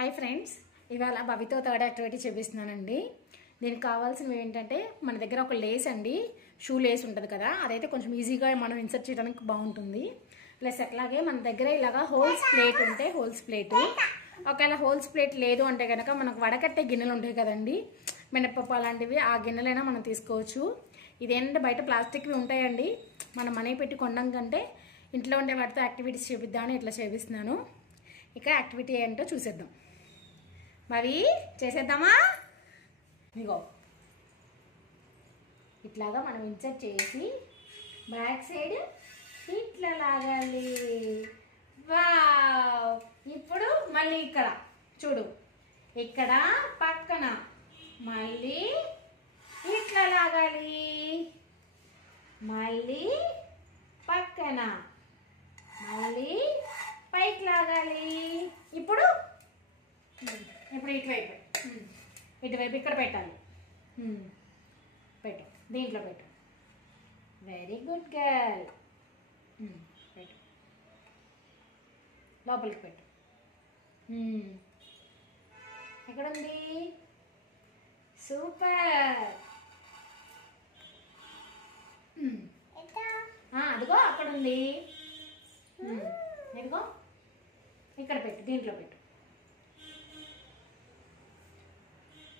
Hi friends, ఇవాళ భవితో third activity చూపిస్తున్నానండి. దీనికి కావాల్సినవి ఏంటంటే మన దగ్గర ఒక లేస్ అండి, షూ లేస్ ఉంటుంది కదా, అదైతే కొంచెం ఈజీగా మనం ఇన్సర్ట్ చేయడానికి బాగుంటుంది. ప్లస్ అట్లాగే మన దగ్గర ఇలాగా హోల్స్ ప్లేట్ ఉంటే హోల్స్ ప్లేట్, ఒకవేళ హోల్స్ ప్లేట్ లేదు అంటే కనుక మనకు వడకట్టే గిన్నెలు ఉంటాయి కదండి, మినపప్పు అలాంటివి, ఆ గిన్నెలైనా మనం తీసుకోవచ్చు. ఇదేంటంటే బయట ప్లాస్టిక్వి ఉంటాయండి, మనం మనీ పెట్టి కొనడం కంటే ఇంట్లో ఉండే వాటితో యాక్టివిటీస్ చేపిద్దామని ఇట్లా చేపిస్తున్నాను. ఇక యాక్టివిటీ ఏంటో చూసేద్దాం. మరి చేసేద్దామా? ఇగో ఇట్లాగా మనం ఇన్సర్ట్ చేసి బ్యాక్ సైడ్ ఇట్లా లాగాలి. వావ్! ఇప్పుడు మళ్ళీ ఇక్కడ చూడు, ఇక్కడ పక్కన మళ్ళీ ఇట్లా లాగాలి, మళ్ళీ పక్కన మళ్ళీ పైకి లాగాలి. ఇప్పుడు ఇటువైపు ఇటువైపు ఇక్కడ పెట్టాలి. పెట్టు, దీంట్లో పెట్టు. Very good girl. పెట్టు, లోపలికి పెట్టు. ఎక్కడుంది? సూపర్. అదిగో అక్కడ ఉంది. ఇదిగో ఇక్కడ పెట్టు, దీంట్లో పెట్టు.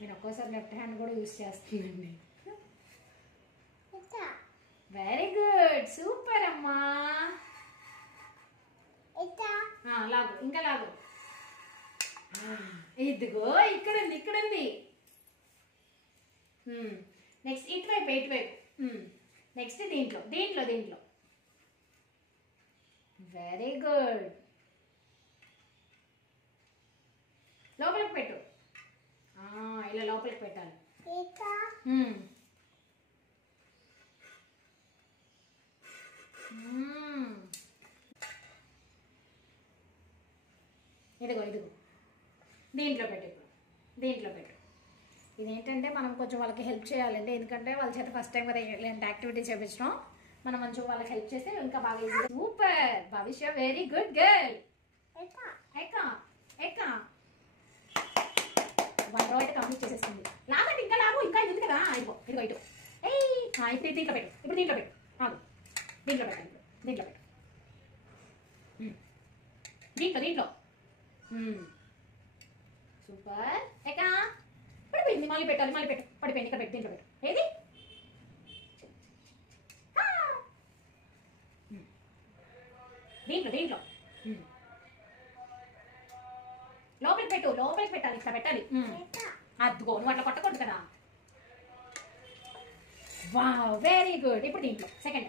నేను ఒక్కోసారి లెఫ్ట్ హ్యాండ్ కూడా యూజ్ చేస్తుందండి. వెరీ గుడ్, సూపర్ అమ్మా. లాగు, ఇంకా లాగు. ఇదిగో ఇక్కడ ఉంది, ఇక్కడ ఉంది. నెక్స్ట్ ఇటువైపు, ఇటువైపు. నెక్స్ట్ దీంట్లో దీంట్లో దీంట్లో. Very good. లోపలికి పెట్టు. ఇలా లోపలికి పెట్టాలి. ఇదిగో ఇదిగో దీంట్లో పెట్టు. ఇప్పుడు దీంట్లో పెట్టు. ఇదేంటంటే మనం కొంచెం వాళ్ళకి హెల్ప్ చేయాలండి, ఎందుకంటే వాళ్ళ చేత ఫస్ట్ టైం కదా ఇలాంటి యాక్టివిటీ చేపించడం. మనం కొంచెం వాళ్ళకి హెల్ప్ చేస్తే ఇంకా బాగా ఈజీ. సూపర్ భవిష్య, వెరీ గుడ్ గర్ల్. ఎక్క ఎక్క 1 row అయితే కంప్లీట్ చేసేస్తుంది. లాగండి, ఇంకా లాగు, ఇంకా ఇది ఉంది కదా. ఇదిగో ఇదిగో ఇటు. ఇప్పుడు దీంట్లో పెట్టు, ఇప్పుడు దీంట్లో పెట్టు. దీంట్లో పెట్టండి, దీంట్లో పెట్టు. దీంట్లో దీంట్లో. సూపర్. ఎక్క పడిపోయింది, మళ్ళీ పెట్టాలి, మళ్ళీ పెట్టు. పడిపోయింది, ఇక్కడ పెట్టు, దీంట్లో పెట్టు. ఏది? దీంట్లో దీంట్లో. లోపలికి పెట్టు, లోపలికి పెట్టాలి, ఇట్లా పెట్టాలి. అద్దుకో, నువ్వు అట్లా కొట్టకూడదు కదా. Wow, very good. ఇప్పుడు దీంట్లో సెకండ్.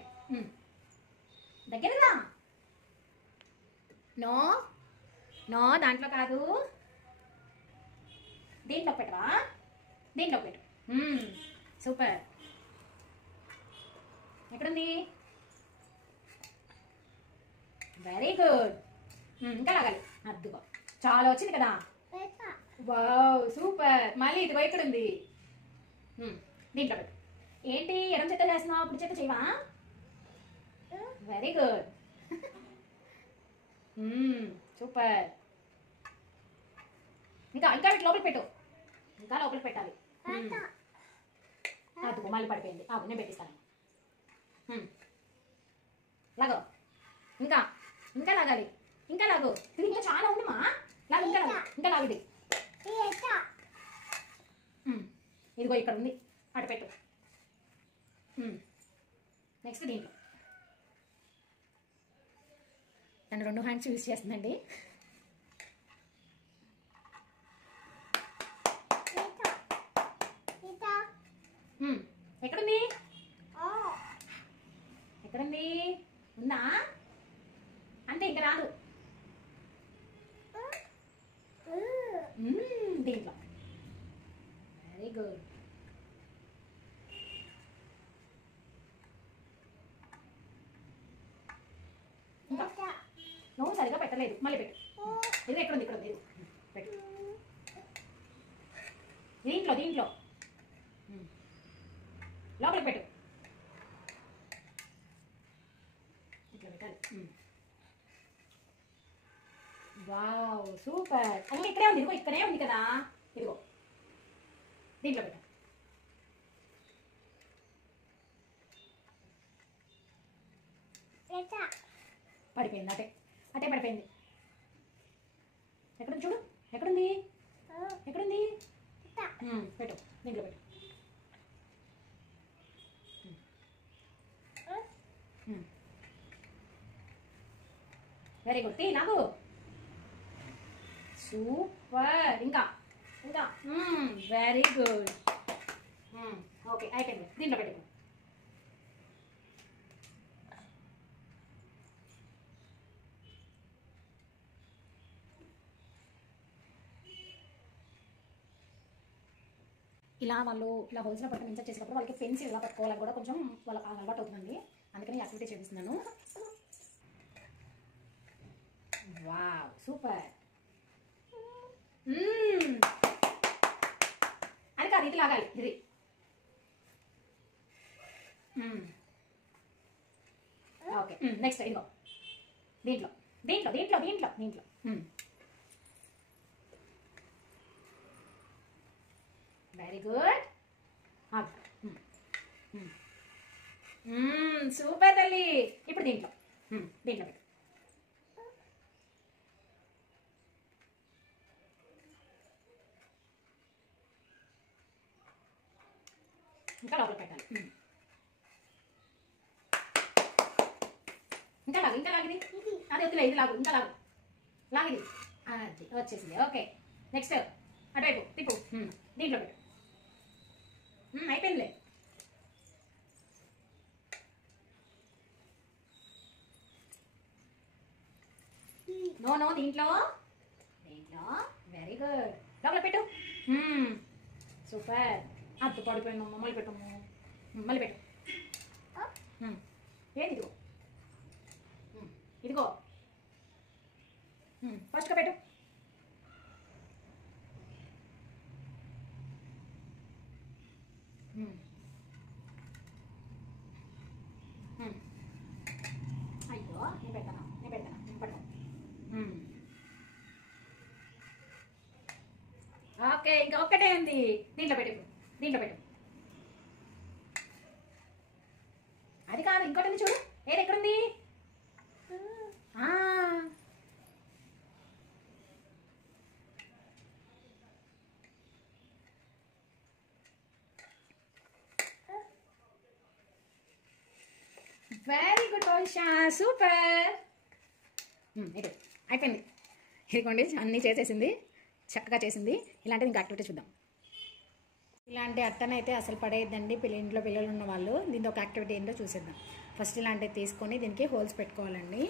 దగ్గరదా? నో నో, దాంట్లో కాదు, దీంట్లో పెట్టవా? దీంట్లో పెట్టు. సూపర్. ఎక్కడుంది? Very good. ఇంకా లాగాలి. అద్దుకో, చాలా వచ్చింది కదా. Wow, super. మళ్ళీ ఇదిగో ఇక్కడ ఉంది, దీంట్లో పెట్టు. ఏంటి ఎడం చేత చేస్తున్నావు, ఇప్పుడు చేత చేయవా? Very good. సూపర్. ఇంకా ఇంకా పెట్టి లోపలికి పెట్టు, ఇంకా లోపలికి పెట్టాలి. అదుగో మళ్ళీ పడిపోయింది. నేను పెట్టిస్తాను. లాగో, ఇంకా ఇంకా లాగాలి, ఇంకా లాగు. ఇది ఇంకా చాలా ఉందమ్మా. లాగు, ఇంకా లాగు, ఇంకా లాగు. ఇది ఇదిగో ఇక్కడ ఉంది, అటు పెట్టు. నెక్స్ట్ దీంట్లో. నన్ను 2 హ్యాండ్స్ యూజ్ చేస్తుందండి. ఎక్కడుంది? ఎక్కడుంది? ఉందా? అంటే ఇంకా రాదు. దీంట్లో. Very good. నువ్వు సరిగా పెట్టలేదు, మళ్ళీ పెట్టు. ఇది ఎక్కడుంది? ఇక్కడ ఉంది, పెట్టు. దీంట్లో దీంట్లో లోపలికి పెట్టు. ఇట్లా పెట్టాలి. Wow, super. అమ్మ ఇక్కడే ఉంది, ఇదిగో ఇక్కడే ఉంది కదా, ఇదిగో దీంట్లో పెట్టు. పడిపోయింది, అటే అటే పడిపోయింది. ఎక్కడ చూడు, ఎక్కడుంది, ఎక్కడుంది, పెట్టు దీంట్లో పెట్టు. వెరీ గుడ్, తీ నాకు. సూపర్. ఇంకా ఇంకా వెరీ గుడ్. ఓకే అయిపోయింది, దీంట్లో పెట్టుకో. ఇలా వాళ్ళు ఇలా హోల్స్లో పట్టుకుని ఇన్సర్ట్ చేసేటప్పుడు వాళ్ళకి పెన్సిల్ ఇలా పట్టుకోవాలని కూడా కొంచెం వాళ్ళకి అలవాటు అవుతుందండి. అందుకని యాక్టివిటీ చేపిస్తున్నాను. Wow super. అది కాదు, ఇది లాగాలి, ఇది. ఓకే నెక్స్ట్ ఇదిగో దీంట్లో దీంట్లో దీంట్లో దీంట్లో దీంట్లో వెరీ గుడ్. సూపర్ తల్లి. ఇప్పుడు దీంట్లో దీంట్లో పెట్టు. ఇంకా లోపల పెట్టాలి. ఇంకా లాగు, ఇంకా లాగిది. అదే వద్దులే, ఇది లాగు, ఇంకా లాగు, లాగిది. అది వచ్చేసింది. ఓకే నెక్స్ట్ అటువైపు తిప్పు, దీంట్లో పెట్టు. అయిపోయిందిలే. నో నో దీంట్లో దీంట్లో వెరీ గుడ్. లోపల పెట్టు. సూపర్. అద్దు పడిపోయిందమ్మ, మళ్ళీ పెట్టమ్మా, మళ్ళీ పెట్టు. ఏది ఇదిగో, ఇదిగో ఫస్ట్గా పెట్టు. అయ్యో నేను పెడతాను, నేను పెడతాను, నేను పట్టుకో. ఓకే ఇంకా ఒక్కటే ఉంది, దీంట్లో పెట్టు, దీంట్లో పెట్టు. అది కాదు, ఇంకోటి ఉంది చూడు. ఏది ఎక్కడుంది? వెరీ గుడ్ భవిష్య, సూపర్. ఇది అయిపోయింది. ఇదిగోండి అన్నీ చేసేసింది, చక్కగా చేసింది. ఇలాంటిది ఇంకా యాక్టివిటీ చూద్దాం. ఇలాంటి అట్టనైతే అసలు పడేయద్దండి, ఇంట్లో పిల్లలు ఉన్న వాళ్ళు. దీంతో ఒక యాక్టివిటీ ఏంటో చూసేద్దాం. ఫస్ట్ ఇలాంటివి తీసుకొని దీనికి హోల్స్ పెట్టుకోవాలండి.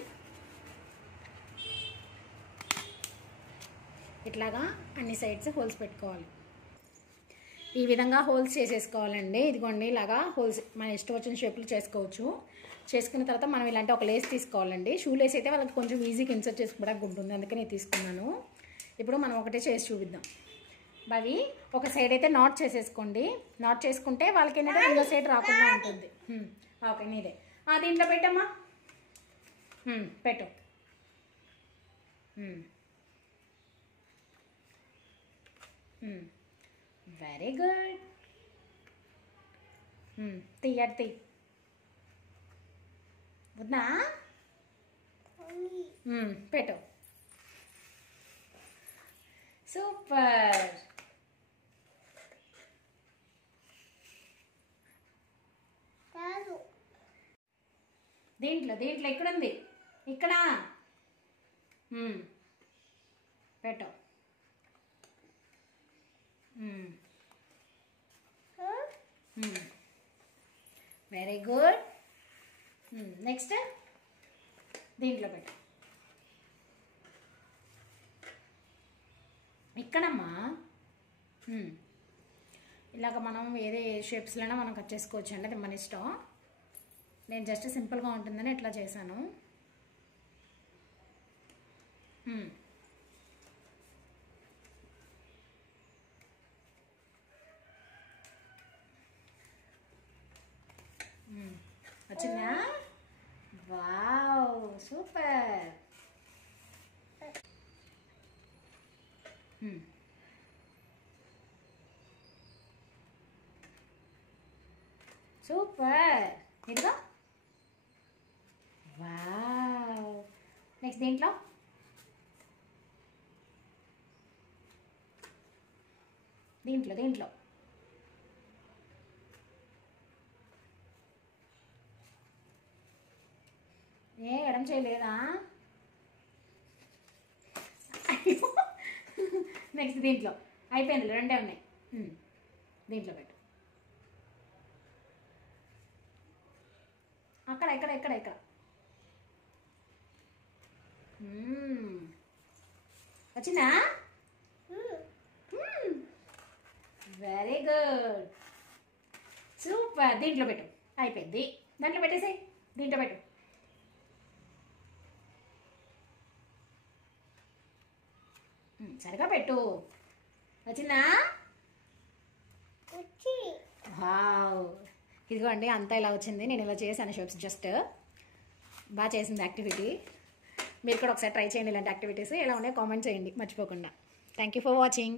ఇట్లాగా అన్ని సైడ్స్ హోల్స్ పెట్టుకోవాలి. ఈ విధంగా హోల్స్ చేసేసుకోవాలండి. ఇదిగోండి ఇలాగా హోల్స్ మన ఇష్టం వచ్చిన షేప్లు చేసుకోవచ్చు. చేసుకున్న తర్వాత మనం ఇలాంటి ఒక లేస్ తీసుకోవాలండి. షూ లేస్ అయితే వాళ్ళకి కొంచెం ఈజీగా ఇన్సర్ట్ చేసుకోవడానికి ఉంటుంది, అందుకని నేను తీసుకున్నాను. ఇప్పుడు మనం ఒకటే చేసి చూపిద్దాం. అవి ఒక సైడ్ అయితే నాట్ చేసేసుకోండి. నాట్ చేసుకుంటే వాళ్ళకి ఏంటంటే ఇంకో సైడ్ రాకుండా ఉంటుంది. ఓకే నీదే. దీంట్లో పెట్టమ్మా, పెట్టు. Very good. తీయడు తీ వద్దా, పెట్టు. సూపర్. దీంట్లో దీంట్లో ఎక్కడుంది, ఇక్కడ పెట్టు. Very good. నెక్స్ట్ దీంట్లో పెట్టు. ఇక్కడమ్మా ఇలాగ మనం వేరే షేప్స్లోనే మనం కట్ చేసుకోవచ్చు అండి, అది మన ఇష్టం. నేను జస్ట్ సింపుల్గా ఉంటుందని ఇట్లా చేశాను. వచ్చిందా? Wow super. సూపర్. ఇదిగో. వావ్. నెక్స్ట్ దీంట్లో దీంట్లో దీంట్లో ఏ ఎడం చేయలేదా? నెక్స్ట్ దీంట్లో అయిపోయింది, రెండే ఉన్నాయి. దీంట్లో పెట్టు. అక్కడ ఇక్కడ ఇక్కడ ఇక్కడ. వచ్చిందా? Very good, super. దీంట్లో పెట్టు. అయిపోయింది. దాంట్లో పెట్టేసి దీంట్లో పెట్టు. సరిగా పెట్టు. వచ్చిందా? వావ్. ఇదిగోండి, అంతా ఇలా వచ్చింది. నేను ఇలా చేశాను షేప్స్. జస్ట్ బాగా చేసింది యాక్టివిటీ. మీరు కూడా ఒకసారి ట్రై చేయండి ఇలాంటి యాక్టివిటీస్. ఎలా ఉన్నాయో కామెంట్ చేయండి మర్చిపోకుండా. Thank you for watching.